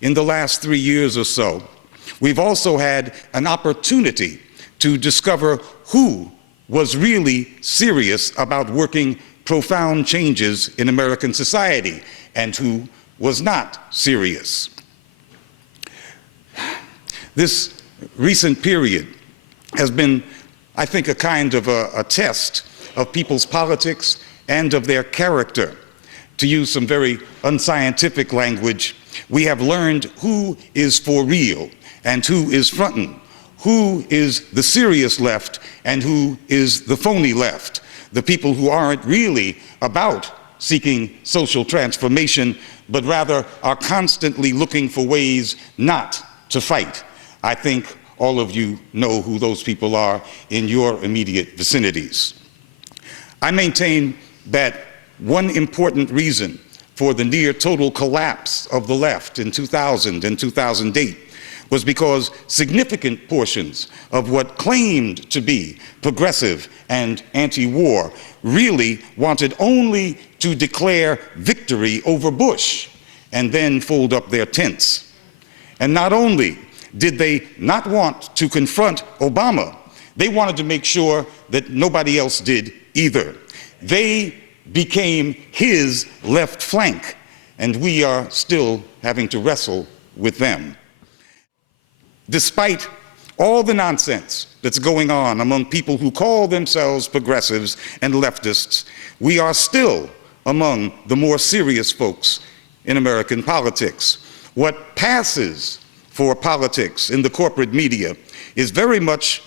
in the last 3 years or so, we've also had an opportunity to discover who was really serious about working profound changes in American society and who was not serious. This recent period has been, I think, a kind of a test of people's politics and of their character. To use some very unscientific language, we have learned who is for real and who is frontin', who is the serious left and who is the phony left, the people who aren't really about seeking social transformation, but rather are constantly looking for ways not to fight. I think all of you know who those people are in your immediate vicinities. I maintain that one important reason for the near total collapse of the left in 2000 and 2008 was because significant portions of what claimed to be progressive and anti-war really wanted only to declare victory over Bush and then fold up their tents. And not only did they not want to confront Obama, they wanted to make sure that nobody else did either. They became his left flank, and we are still having to wrestle with them. Despite all the nonsense that's going on among people who call themselves progressives and leftists, we are still among the more serious folks in American politics. What passes for politics in the corporate media is very much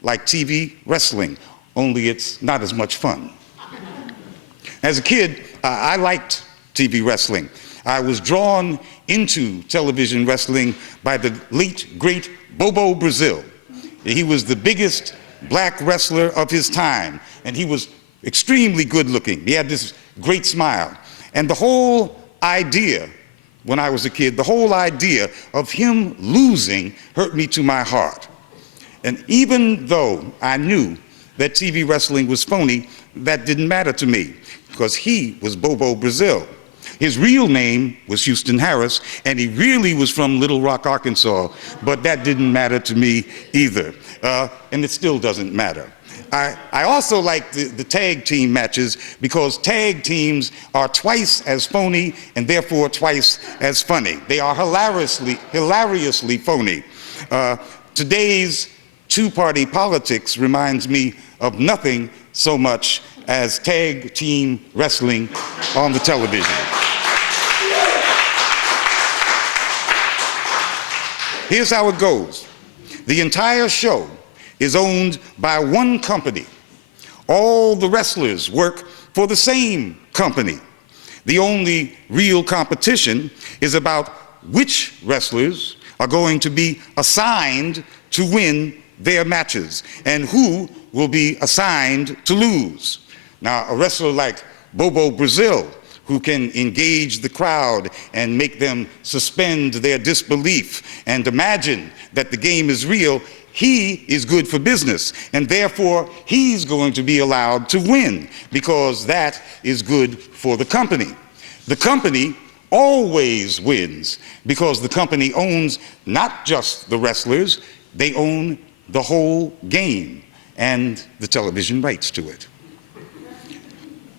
like TV wrestling, only it's not as much fun. As a kid, I liked TV wrestling. I was drawn into television wrestling by the late, great Bobo Brazil. He was the biggest black wrestler of his time, and he was extremely good looking. He had this great smile. And the whole idea, when I was a kid, the whole idea of him losing hurt me to my heart. And even though I knew that TV wrestling was phony, that didn't matter to me, because he was Bobo Brazil. His real name was Houston Harris, and he really was from Little Rock, Arkansas, but that didn't matter to me either, and it still doesn't matter. I also like the tag team matches because tag teams are twice as phony and therefore twice as funny. They are hilariously phony. Today's two-party politics reminds me of nothing so much as tag team wrestling on the television. Here's how it goes. The entire show is owned by one company. All the wrestlers work for the same company. The only real competition is about which wrestlers are going to be assigned to win their matches and who will be assigned to lose. Now, a wrestler like Bobo Brazil, who can engage the crowd and make them suspend their disbelief and imagine that the game is real, he is good for business, and therefore he's going to be allowed to win because that is good for the company. The company always wins because the company owns not just the wrestlers, they own the whole game and the television rights to it.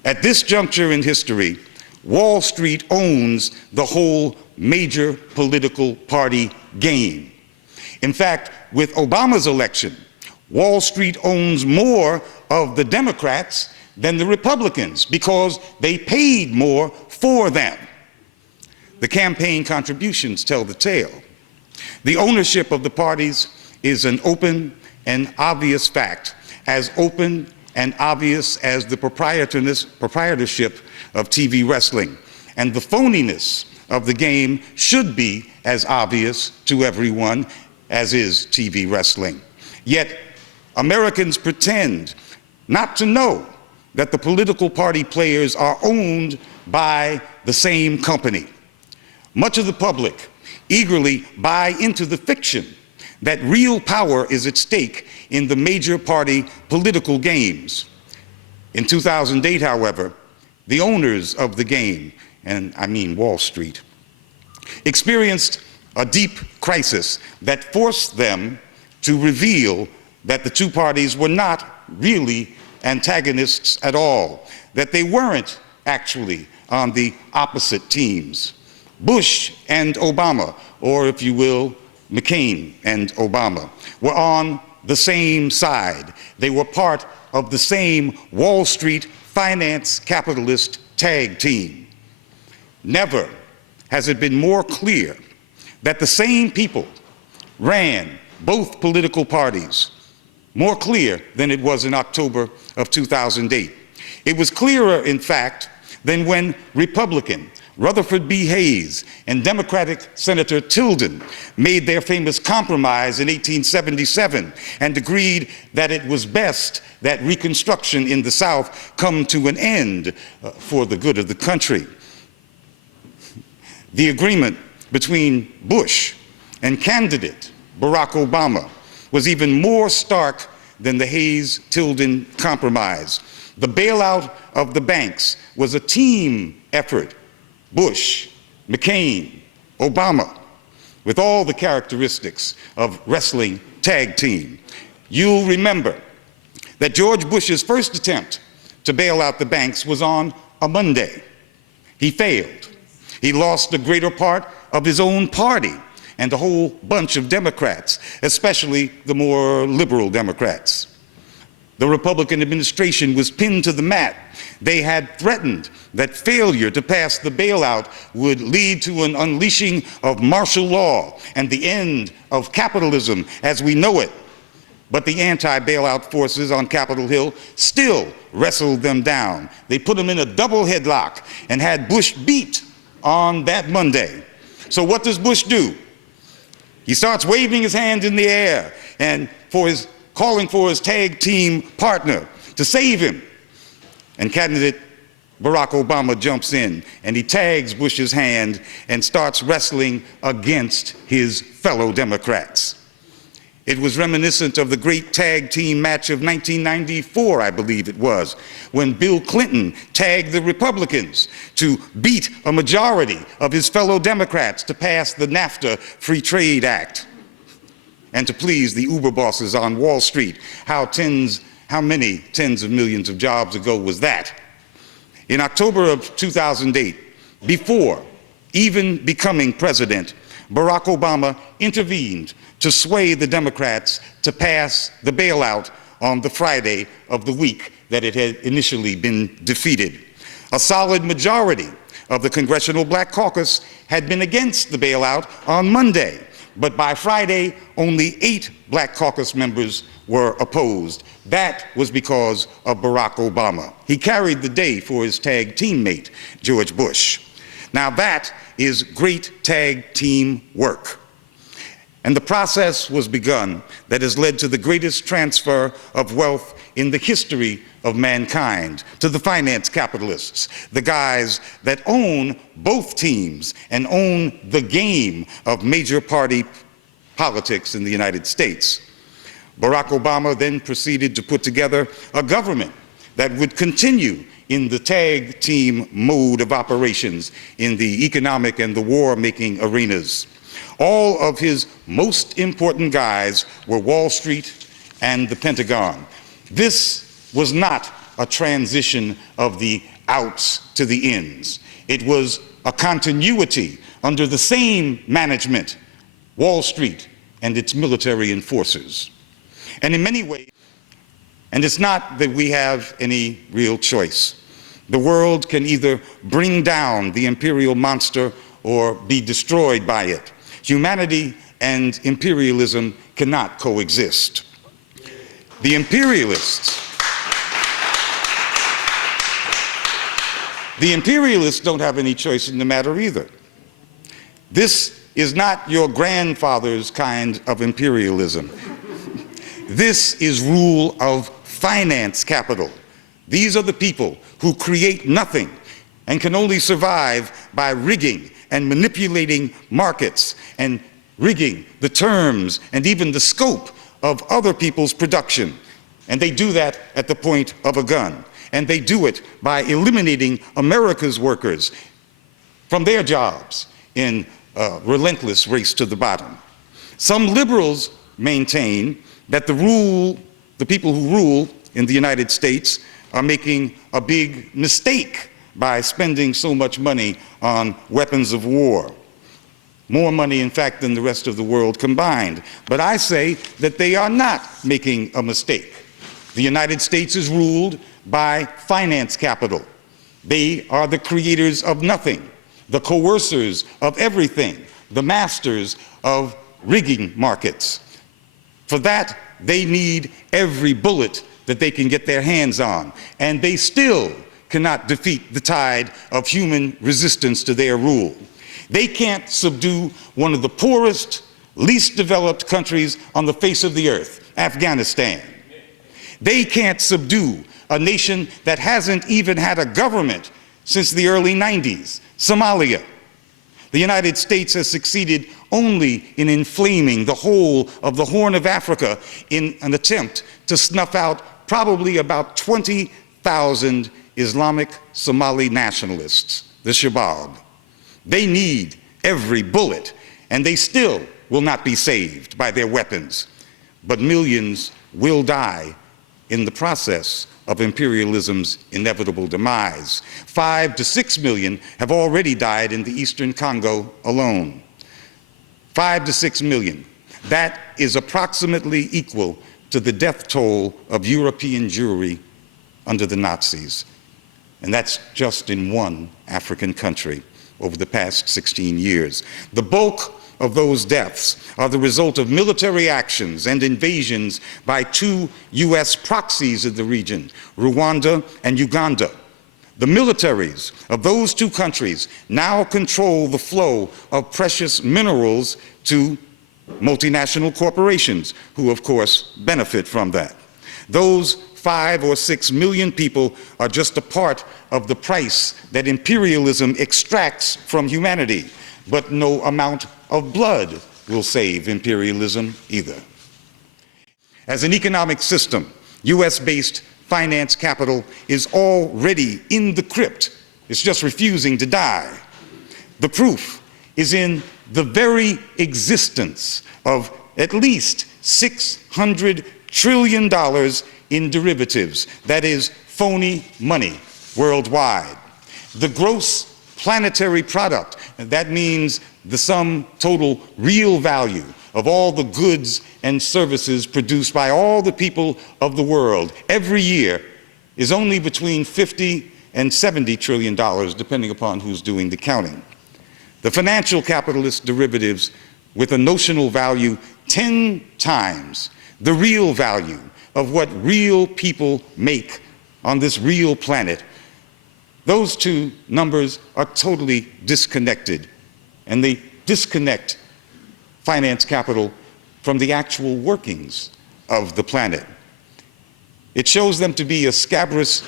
At this juncture in history, Wall Street owns the whole major political party game. In fact, with Obama's election, Wall Street owns more of the Democrats than the Republicans because they paid more for them. The campaign contributions tell the tale. The ownership of the parties is an open and obvious fact, as open and obvious as the proprietorship of TV wrestling. And the phoniness of the game should be as obvious to everyone as is TV wrestling. Yet Americans pretend not to know that the political party players are owned by the same company. Much of the public eagerly buy into the fiction that real power is at stake in the major party political games. In 2008, however, the owners of the game, and I mean Wall Street, experienced a deep crisis that forced them to reveal that the two parties were not really antagonists at all, that they weren't actually on the opposite teams. Bush and Obama, or if you will, McCain and Obama, were on the same side. They were part of the same Wall Street finance capitalist tag team. Never has it been more clear that the same people ran both political parties, more clear than it was in October of 2008. It was clearer, in fact, than when Republican Rutherford B. Hayes and Democratic Senator Tilden made their famous compromise in 1877 and agreed that it was best that Reconstruction in the South come to an end for the good of the country. The agreement between Bush and candidate Barack Obama was even more stark than the Hayes-Tilden compromise. The bailout of the banks was a team effort. Bush, McCain, Obama, with all the characteristics of wrestling tag team. You'll remember that George Bush's first attempt to bail out the banks was on a Monday. He failed. He lost the greater part of his own party and a whole bunch of Democrats, especially the more liberal Democrats. The Republican administration was pinned to the mat. They had threatened that failure to pass the bailout would lead to an unleashing of martial law and the end of capitalism as we know it. But the anti-bailout forces on Capitol Hill still wrestled them down. They put them in a double headlock and had Bush beat on that Monday. So what does Bush do? He starts waving his hand in the air and calling for his tag team partner to save him. And candidate Barack Obama jumps in and he tags Bush's hand and starts wrestling against his fellow Democrats. It was reminiscent of the great tag team match of 1994, I believe it was, when Bill Clinton tagged the Republicans to beat a majority of his fellow Democrats to pass the NAFTA Free Trade Act and to please the Uber bosses on Wall Street. How many tens of millions of jobs ago was that? In October of 2008, before even becoming president, Barack Obama intervened to sway the Democrats to pass the bailout on the Friday of the week that it had initially been defeated. A solid majority of the Congressional Black Caucus had been against the bailout on Monday, but by Friday, only 8 Black Caucus members were opposed. That was because of Barack Obama. He carried the day for his tag teammate, George Bush. Now that is great tag team work. And the process was begun that has led to the greatest transfer of wealth in the history of mankind, to the finance capitalists, the guys that own both teams and own the game of major party politics in the United States. Barack Obama then proceeded to put together a government that would continue in the tag team mode of operations in the economic and the war-making arenas. All of his most important guys were Wall Street and the Pentagon. This was not a transition of the outs to the ins. It was a continuity under the same management, Wall Street and its military enforcers. And in many ways, and it's not that we have any real choice. The world can either bring down the imperial monster or be destroyed by it. Humanity and imperialism cannot coexist. The imperialists don't have any choice in the matter either. This is not your grandfather's kind of imperialism. This is rule of finance capital. These are the people who create nothing and can only survive by rigging and manipulating markets and rigging the terms and even the scope of other people's production. And they do that at the point of a gun. And they do it by eliminating America's workers from their jobs in relentless race to the bottom. Some liberals maintain that the people who rule in the United States are making a big mistake by spending so much money on weapons of war. More money, in fact, than the rest of the world combined. But I say that they are not making a mistake. The United States is ruled by finance capital. They are the creators of nothing, the coercers of everything, the masters of rigging markets. For that, they need every bullet that they can get their hands on, and they still cannot defeat the tide of human resistance to their rule. They can't subdue one of the poorest, least developed countries on the face of the earth, Afghanistan. They can't subdue a nation that hasn't even had a government since the early 90s, Somalia. The United States has succeeded only in inflaming the whole of the Horn of Africa in an attempt to snuff out probably about 20,000 Islamic Somali nationalists, the Shabab. They need every bullet, and they still will not be saved by their weapons. But millions will die in the process of imperialism's inevitable demise. 5 to 6 million have already died in the eastern Congo alone. 5 to 6 million. That is approximately equal to the death toll of European Jewry under the Nazis. And that's just in one African country over the past 16 years. The bulk of those deaths are the result of military actions and invasions by 2 US proxies of the region, Rwanda and Uganda. The militaries of those 2 countries now control the flow of precious minerals to multinational corporations, who of course benefit from that. Those 5 or 6 million people are just a part of the price that imperialism extracts from humanity, but no amount of blood will save imperialism either. As an economic system, US-based finance capital is already in the crypt. It's just refusing to die. The proof is in the very existence of at least $600 trillion in derivatives, that is, phony money worldwide. The gross planetary product, and that means the sum total real value of all the goods and services produced by all the people of the world every year, is only between $50 and $70 trillion, depending upon who's doing the counting. The financial capitalist derivatives, with a notional value 10 times the real value of what real people make on this real planet, those 2 numbers are totally disconnected, and they disconnect finance capital from the actual workings of the planet. It shows them to be a scabrous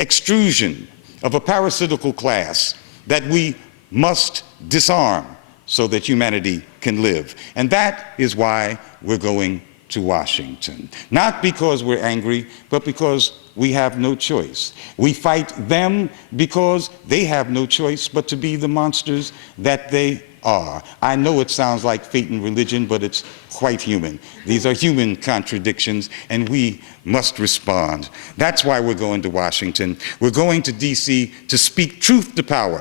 extrusion of a parasitical class that we must disarm so that humanity can live. And that is why we're going to Washington. Not because we're angry, but because we have no choice. We fight them because they have no choice but to be the monsters that they are. I know it sounds like fate and religion, but it's quite human. These are human contradictions, and we must respond. That's why we're going to Washington. We're going to DC to speak truth to power.